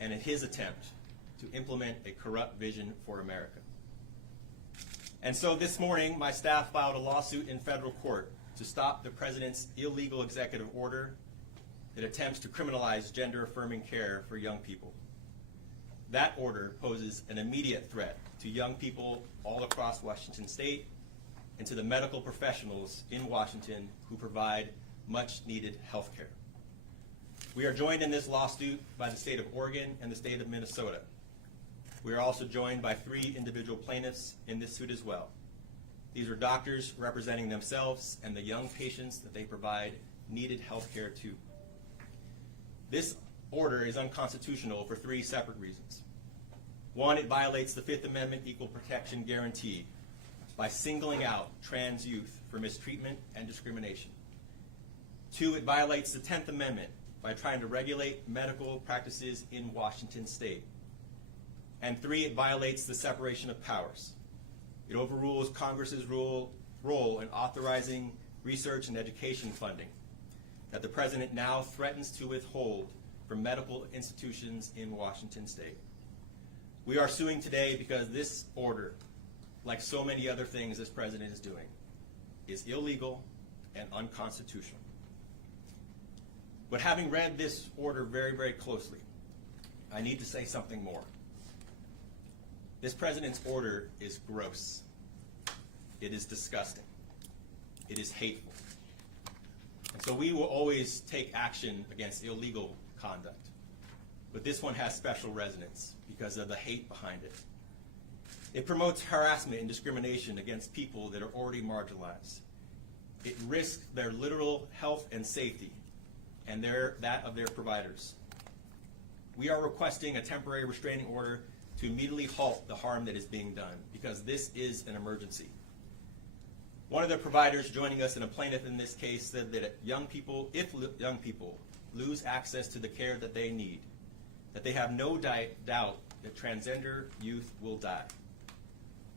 and in his attempt to implement a corrupt vision for America. And so this morning, my staff filed a lawsuit in federal court to stop the president's illegal executive order that attempts to criminalize gender-affirming care for young people. That order poses an immediate threat to young people all across Washington state and to the medical professionals in Washington who provide much-needed health care. We are joined in this lawsuit by the state of Oregon and the state of Minnesota. We are also joined by 3 individual plaintiffs in this suit as well. These are doctors representing themselves and the young patients that they provide needed health care to. This order is unconstitutional for 3 separate reasons. 1, it violates the 5th Amendment Equal Protection Guarantee by singling out trans youth for mistreatment and discrimination. 2, it violates the 10th Amendment by trying to regulate medical practices in Washington state. And 3, it violates the separation of powers. It overrules Congress's role in authorizing research and education funding that the president now threatens to withhold from medical institutions in Washington state. We are suing today because this order, like so many other things this president is doing, is illegal and unconstitutional. But having read this order very, very closely, I need to say something more. This president's order is gross. It is disgusting. It is hateful. And so we will always take action against illegal conduct. But this one has special resonance because of the hate behind it. It promotes harassment and discrimination against people that are already marginalized. It risks their literal health and safety and that of their providers. We are requesting a temporary restraining order to immediately halt the harm that is being done, because this is an emergency. One of the providers joining us and a plaintiff in this case said that if young people lose access to the care that they need, that they have no doubt that transgender youth will die.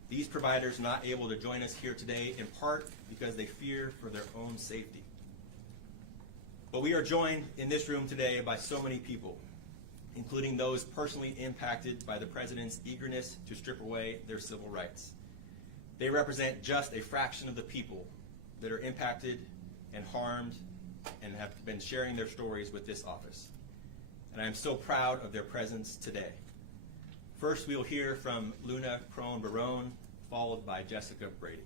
These providers are not able to join us here today in part because they fear for their own safety. But we are joined in this room today by so many people, including those personally impacted by the president's eagerness to strip away their civil rights. They represent just a fraction of the people that are impacted and harmed and have been sharing their stories with this office. And I am so proud of their presence today. First, we will hear from Luna Crone-Barone, followed by Jessica Brady.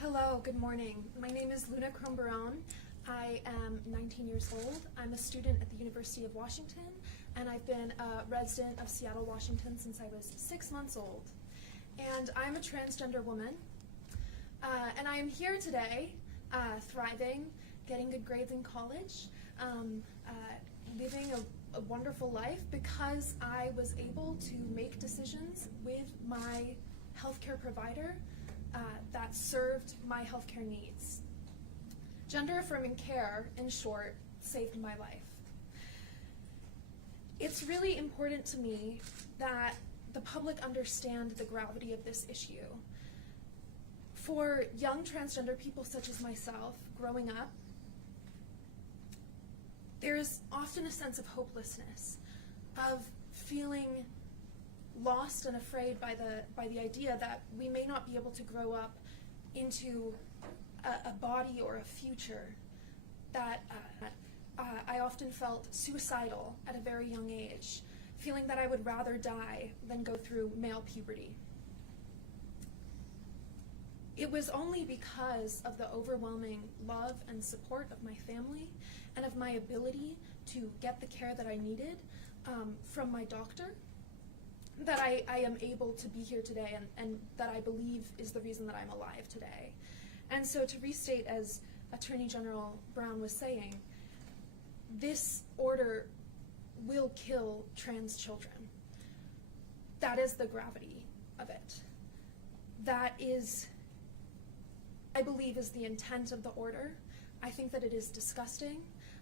Hello, good morning. My name is Luna Crone-Barone. I am 19 years old. I'm a student at the University of Washington, and I've been a resident of Seattle, Washington since I was 6 months old. And I'm a transgender woman, and I am here today thriving, getting good grades in college, living a wonderful life because I was able to make decisions with my healthcare provider that served my healthcare needs. Gender-affirming care, in short, saved my life. It's really important to me that the public understand the gravity of this issue. For young transgender people such as myself, growing up, there is often a sense of hopelessness, of feeling lost and afraid by the idea that we may not be able to grow up into a body or a future, that I often felt suicidal at a very young age, feeling that I would rather die than go through male puberty. It was only because of the overwhelming love and support of my family and of my ability to get the care that I needed from my doctor that I am able to be here today, and that I believe is the reason that I'm alive today. And so, to restate, as Attorney General Brown was saying, this order will kill trans children. That is the gravity of it. That is, I believe, is the intent of the order. I think that it is disgusting.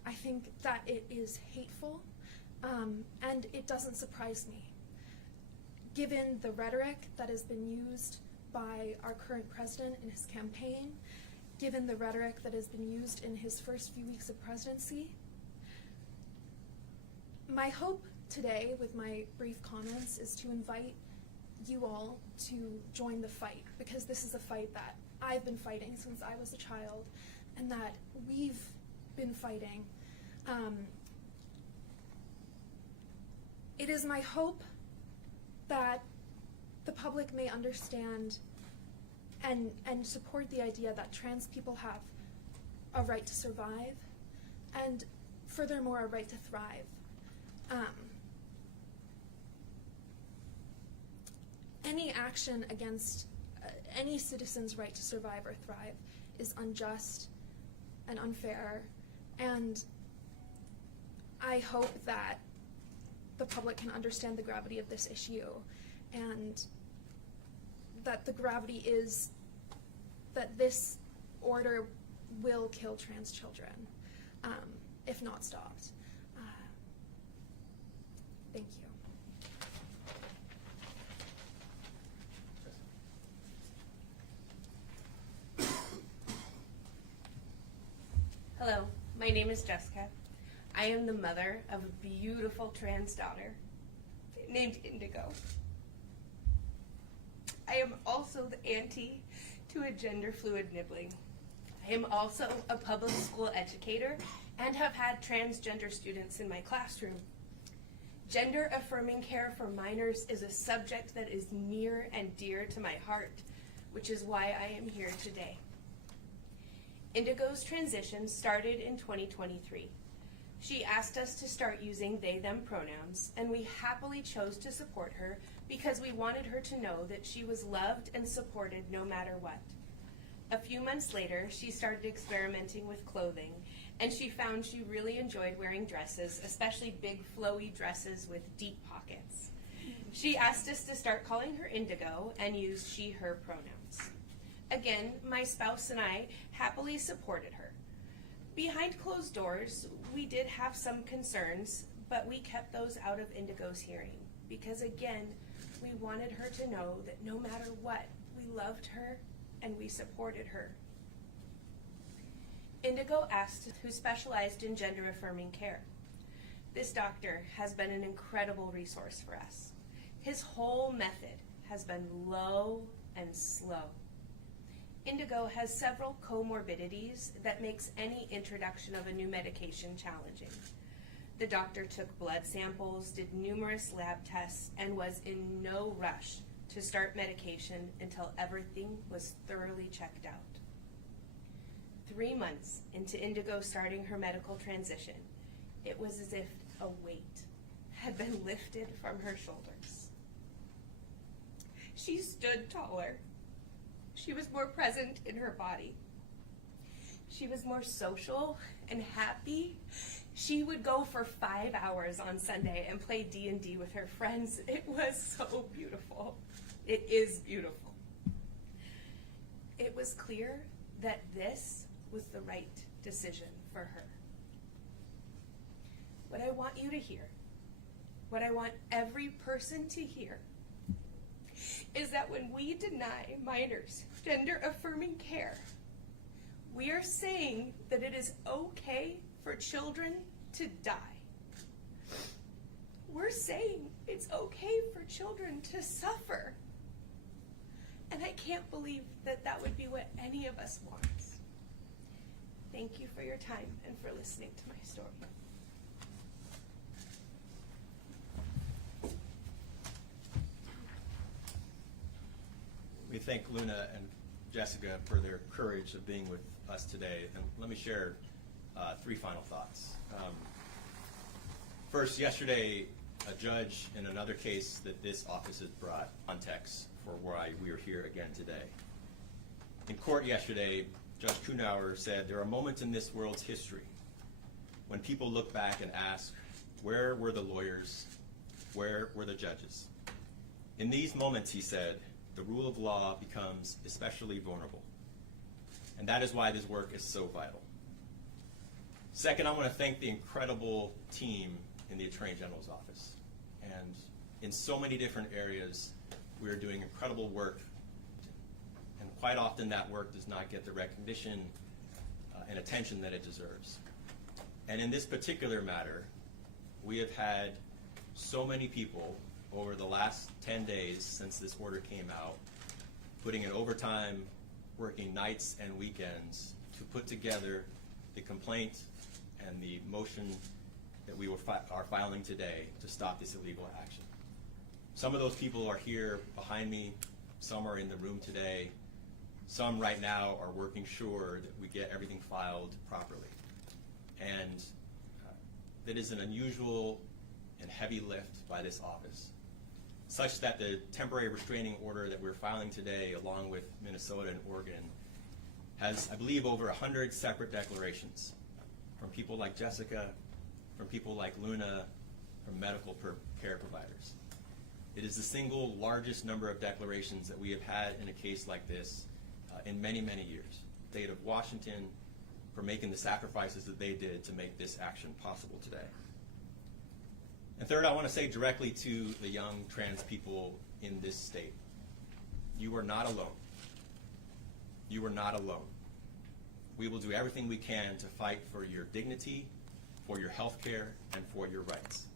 I think that it is hateful, and it doesn't surprise me, given the rhetoric that has been used by our current president in his campaign, given the rhetoric that has been used in his first few weeks of presidency. My hope today, with my brief comments, is to invite you all to join the fight, because this is a fight that I've been fighting since I was a child, and that we've been fighting. It is my hope that the public may understand and support the idea that trans people have a right to survive, and furthermore, a right to thrive. Any action against any citizen's right to survive or thrive is unjust and unfair, and I hope that the public can understand the gravity of this issue, and that the gravity is that this order will kill trans children if not stopped. Thank you. Hello, my name is Jessica. I am the mother of a beautiful trans daughter named Indigo. I am also the auntie to a gender-fluid nibbling. I am also a public school educator and have had transgender students in my classroom. Gender-affirming care for minors is a subject that is near and dear to my heart, which is why I am here today. Indigo's transition started in 2023. She asked us to start using they/them pronouns, and we happily chose to support her because we wanted her to know that she was loved and supported no matter what. A few months later, she started experimenting with clothing, and she found she really enjoyed wearing dresses, especially big flowy dresses with deep pockets. She asked us to start calling her Indigo and use she/her pronouns. Again, my spouse and I happily supported her. Behind closed doors, we did have some concerns, but we kept those out of Indigo's hearing because, again, we wanted her to know that no matter what, we loved her and we supported her. Indigo asked who specialized in gender-affirming care. This doctor has been an incredible resource for us. His whole method has been low and slow. Indigo has several comorbidities that makes any introduction of a new medication challenging. The doctor took blood samples, did numerous lab tests, and was in no rush to start medication until everything was thoroughly checked out. 3 months into Indigo starting her medical transition, it was as if a weight had been lifted from her shoulders. She stood taller. She was more present in her body. She was more social and happy. She would go for 5 hours on Sunday and play D&D with her friends. It was so beautiful. It is beautiful. It was clear that this was the right decision for her. What I want you to hear, what I want every person to hear, is that when we deny minors gender-affirming care, we are saying that it is okay for children to die. We're saying it's okay for children to suffer. And I can't believe that that would be what any of us want. Thank you for your time and for listening to my story. We thank Luna and Jessica for their courage of being with us today. And let me share 3 final thoughts. First, yesterday, a judge in another case that this office has brought context for why we are here again today. In court yesterday, Judge Kuhnauer said, "There are moments in this world's history when people look back and ask, where were the lawyers? Where were the judges? In these moments," he said, "the rule of law becomes especially vulnerable." And that is why this work is so vital. Second, I want to thank the incredible team in the Attorney General's office. And in so many different areas, we are doing incredible work. And quite often that work does not get the recognition and attention that it deserves. And in this particular matter, we have had so many people over the last 10 days since this order came out, putting in overtime, working nights and weekends to put together the complaint and the motion that we are filing today to stop this illegal action. Some of those people are here behind me, some are in the room today, some right now are working sure that we get everything filed properly. And that is an unusual and heavy lift by this office, such that the temporary restraining order that we're filing today, along with Minnesota and Oregon, has, I believe, over 100 separate declarations from people like Jessica, from people like Luna, from medical care providers. It is the single largest number of declarations that we have had in a case like this in many, many years. The state of Washington for making the sacrifices that they did to make this action possible today. And third, I want to say directly to the young trans people in this state, you are not alone. You are not alone. We will do everything we can to fight for your dignity, for your health care, and for your rights.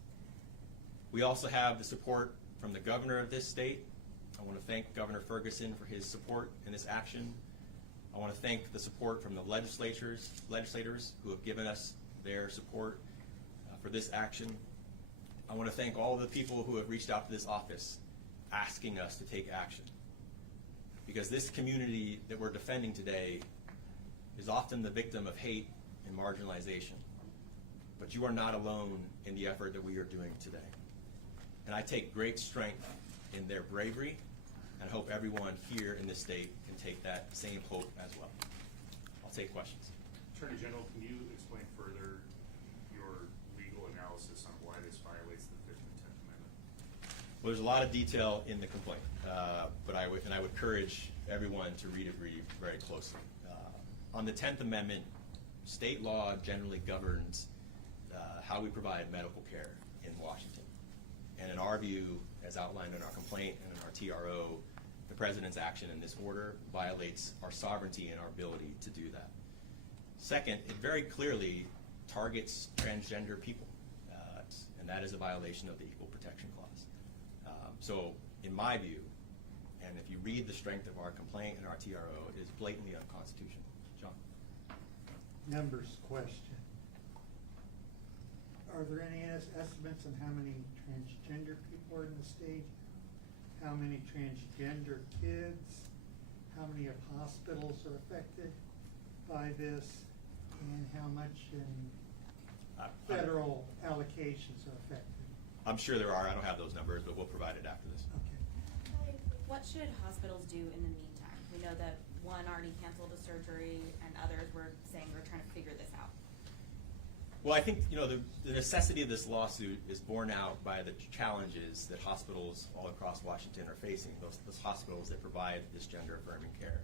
We also have the support from the governor of this state. I want to thank Governor Ferguson for his support in this action. I want to thank the support from the legislators who have given us their support for this action. I want to thank all the people who have reached out to this office asking us to take action. Because this community that we're defending today is often the victim of hate and marginalization. But you are not alone in the effort that we are doing today. And I take great strength in their bravery, and I hope everyone here in this state can take that same hope as well. I'll take questions. Attorney General, can you explain further your legal analysis on why this violates the 5th and 10th Amendment? Well, there's a lot of detail in the complaint, but I would encourage everyone to read it very closely. On the 10th Amendment, state law generally governs how we provide medical care in Washington. And in our view, as outlined in our complaint and in our TRO, the President's action in this order violates our sovereignty and our ability to do that. Second, it very clearly targets transgender people, and that is a violation of the Equal Protection Clause. So in my view, and if you read the strength of our complaint and our TRO, it is blatantly unconstitutional. John? Numbers question. Are there any estimates on how many transgender people are in the state? How many transgender kids? How many of hospitals are affected by this? And how much in federal allocations are affected? I'm sure there are. I don't have those numbers, but we'll provide it after this. Okay. What should hospitals do in the meantime? We know that one already canceled a surgery and others were saying we're trying to figure this out. Well, I think the necessity of this lawsuit is borne out by the challenges that hospitals all across Washington are facing, those hospitals that provide this gender-affirming care.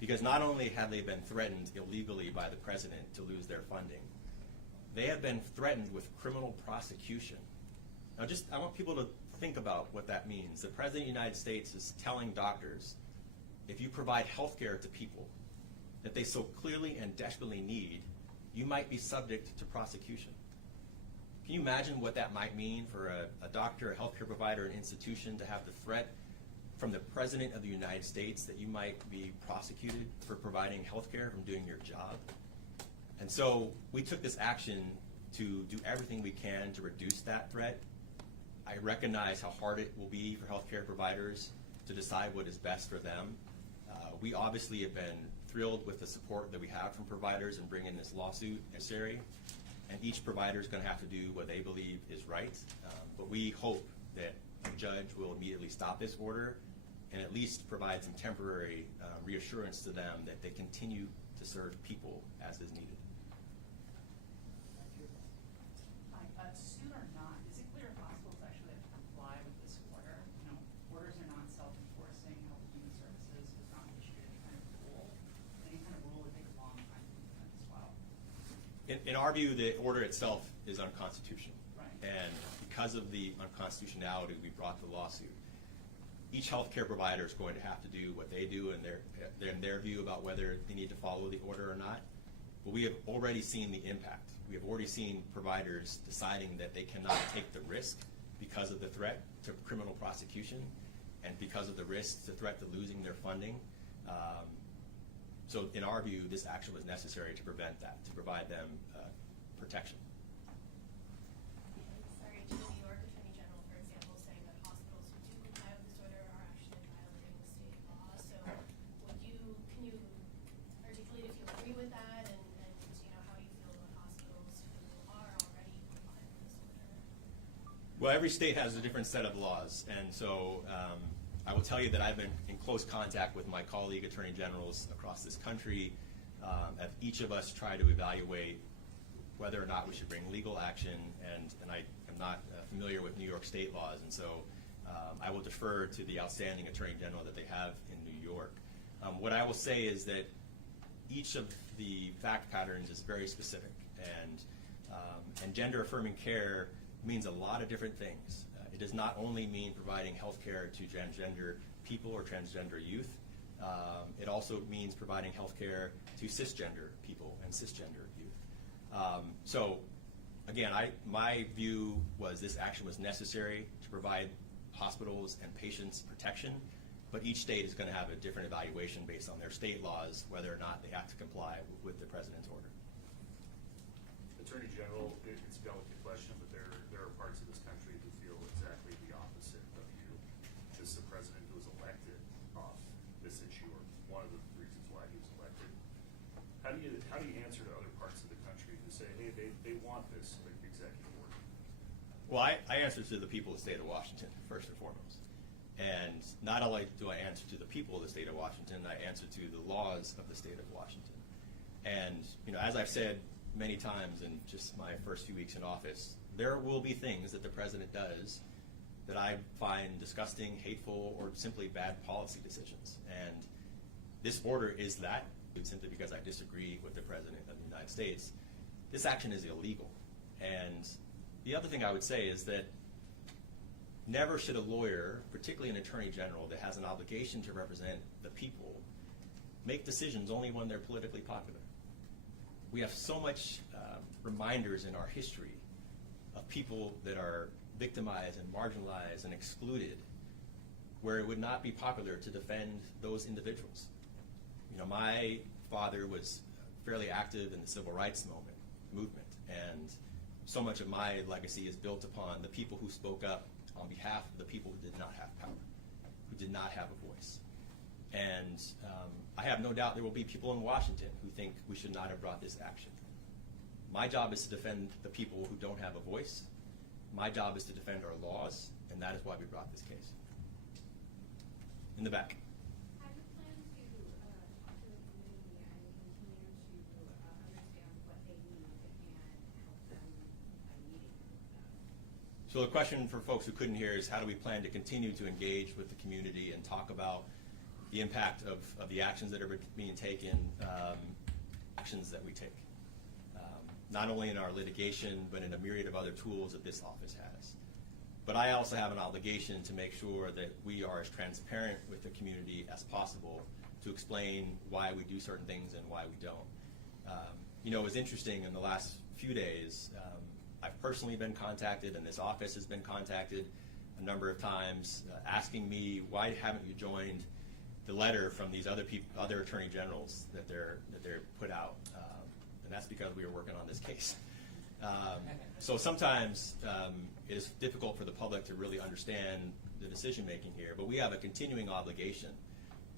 Because not only have they been threatened illegally by the President to lose their funding, they have been threatened with criminal prosecution. Now I want people to think about what that means. The President of the United States is telling doctors, if you provide health care to people that they so clearly and desperately need, you might be subject to prosecution. Can you imagine what that might mean for a doctor, a healthcare provider, an institution to have the threat from the President of the United States that you might be prosecuted for providing health care, from doing your job? And so we took this action to do everything we can to reduce that threat. I recognize how hard it will be for healthcare providers to decide what is best for them. We obviously have been thrilled with the support that we have from providers in bringing this lawsuit necessary, and each provider is going to have to do what they believe is right. But we hope that a judge will immediately stop this order and at least provide some temporary reassurance to them that they continue to serve people as is needed. Hi, soon or not, is it clear if hospitals actually have to comply with this order? You know, orders are not self-enforcing, Health and Human Services has not issued any kind of rule. Any kind of rule would take a long time to implement as well. In our view, the order itself is unconstitutional. Right. And because of the unconstitutionality, we brought the lawsuit. each healthcare provider is going to have to do what they do in their view about whether they need to follow the order or not. But we have already seen the impact. We have already seen providers deciding that they cannot take the risk because of the threat to criminal prosecution and because of the risk, the threat to losing their funding. So in our view, this action was necessary to prevent that, to provide them protection. Sorry, to the New York Attorney General, for example, saying that hospitals who do comply with this order are actually violating the state law. So can you articulate if you agree with that and how you feel about hospitals who are already complying with this order? Well, every state has a different set of laws, and so I will tell you that I've been in close contact with my colleague attorney generals across this country. Have each of us try to evaluate whether or not we should bring legal action, and I am not familiar with New York state laws, and so I will defer to the outstanding attorney general that they have in New York. What I will say is that each of the fact patterns is very specific, and gender-affirming care means a lot of different things. It does not only mean providing health care to transgender people or transgender youth. It also means providing health care to cisgender people and cisgender youth. So again, my view was this action was necessary to provide hospitals and patients protection, but each state is going to have a different evaluation based on their state laws, whether or not they have to comply with the president's order. Attorney General, it's a delicate question, but there are parts of this country who feel exactly the opposite of you. This is a president who was elected off this issue, or one of the reasons why he was elected. How do you answer to other parts of the country who say, hey, they want this executive order? Well, I answer to the people of the state of Washington, first and foremost. And not only do I answer to the people of the state of Washington, I answer to the laws of the state of Washington. And as I've said many times in just my first few weeks in office, there will be things that the president does that I find disgusting, hateful, or simply bad policy decisions. And this order is that, simply because I disagree with the president of the United States. This action is illegal. And the other thing I would say is that never should a lawyer, particularly an attorney general that has an obligation to represent the people, make decisions only when they're politically popular. We have so much reminders in our history of people that are victimized and marginalized and excluded, where it would not be popular to defend those individuals. My father was fairly active in the civil rights movement, and so much of my legacy is built upon the people who spoke up on behalf of the people who did not have power, who did not have a voice. And I have no doubt there will be people in Washington who think we should not have brought this action. My job is to defend the people who don't have a voice. My job is to defend our laws, and that is why we brought this case. In the back. Have you planned to talk to the community and continue to understand what they need and help them by meeting with them? So the question for folks who couldn't hear is, how do we plan to continue to engage with the community and talk about the impact of the actions that are being taken, actions that we take, not only in our litigation, but in a myriad of other tools that this office has. But I also have an obligation to make sure that we are as transparent with the community as possible to explain why we do certain things and why we don't. It was interesting in the last few days, I've personally been contacted, and this office has been contacted a number of times, asking me, why haven't you joined the letter from these other attorney generals that they're put out, and that's because we were working on this case. So sometimes it is difficult for the public to really understand the decision making here, but we have a continuing obligation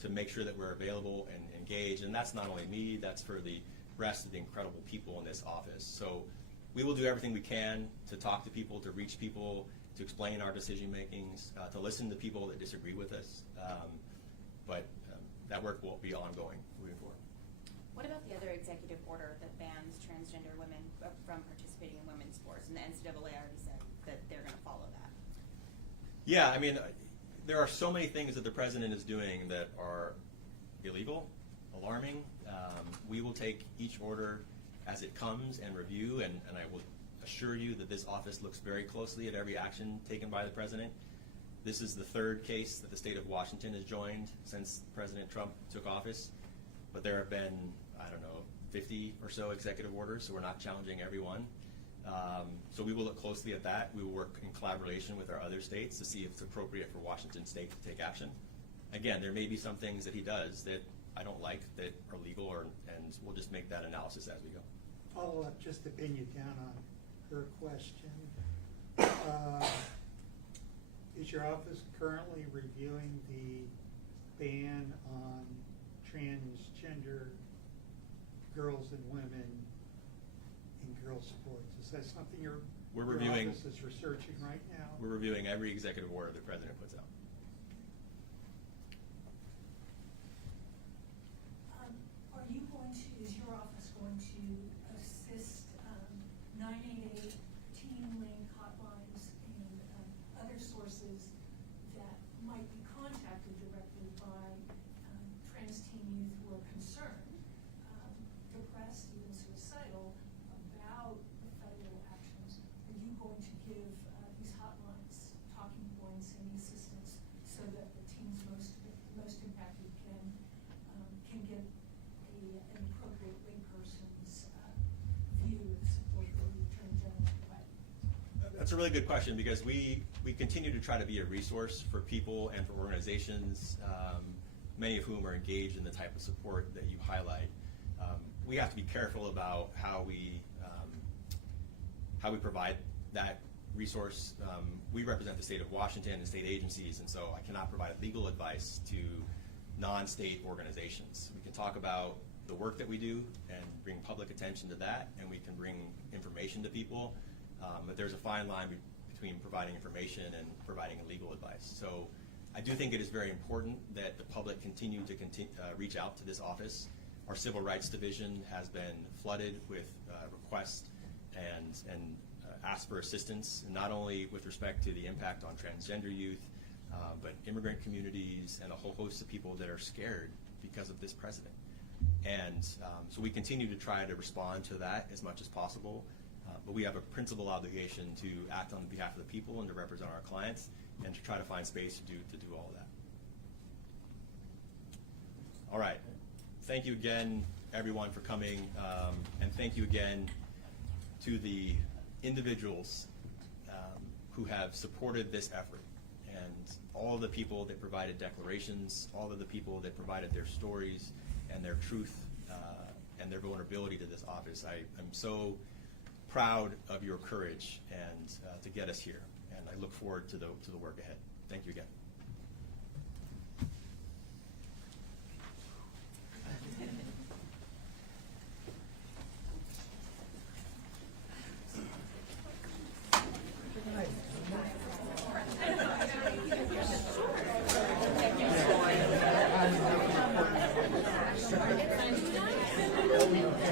to make sure that we're available and engaged, and that's not only me, that's for the rest of the incredible people in this office. So we will do everything we can to talk to people, to reach people, to explain our decision makings, to listen to people that disagree with us. But that work will be ongoing moving forward. What about the other executive order that bans transgender women from participating in women's sports? And the NCAA already said that they're going to follow that. Yeah, there are so many things that the president is doing that are illegal, alarming. We will take each order as it comes and review, and I will assure you that this office looks very closely at every action taken by the president. This is the third case that the state of Washington has joined since President Trump took office. But there have been, 50 or so executive orders, so we're not challenging every one. So we will look closely at that. We will work in collaboration with our other states to see if it's appropriate for Washington state to take action. Again, there may be some things that he does that I don't like that are legal, and we'll just make that analysis as we go. Follow up, just to pin you down on her question. Is your office currently reviewing the ban on transgender girls and women in girls' sports? Is that something your office is researching right now? We're reviewing every executive order the president puts out. Is your office going to assist 988 teen link hotlines and other sources that might be contacted directly by trans teen youth who are concerned, depressed, even suicidal, about the federal actions? Are you going to give these hotlines talking points and assistance so that the teens most impacted can get an appropriate layperson's view of support that the Attorney General provided? That's a really good question, because we continue to try to be a resource for people and for organizations, many of whom are engaged in the type of support that you highlight. We have to be careful about how we provide that resource. We represent the state of Washington and state agencies, and so I cannot provide legal advice to non-state organizations. We can talk about the work that we do and bring public attention to that, and we can bring information to people, but there's a fine line between providing information and providing legal advice. So I do think it is very important that the public continue to reach out to this office. Our Civil Rights Division has been flooded with requests and asked for assistance, not only with respect to the impact on transgender youth, but immigrant communities and a whole host of people that are scared because of this president. And so we continue to try to respond to that as much as possible, but we have a principal obligation to act on behalf of the people and to represent our clients and to try to find space to do all of that. All right. Thank you again, everyone, for coming, and thank you again to the individuals who have supported this effort, and all of the people that provided declarations, all of the people that provided their stories and their truth and their vulnerability to this office. I'm so proud of your courage and to get us here, and I look forward to the work ahead. Thank you again. Yeah.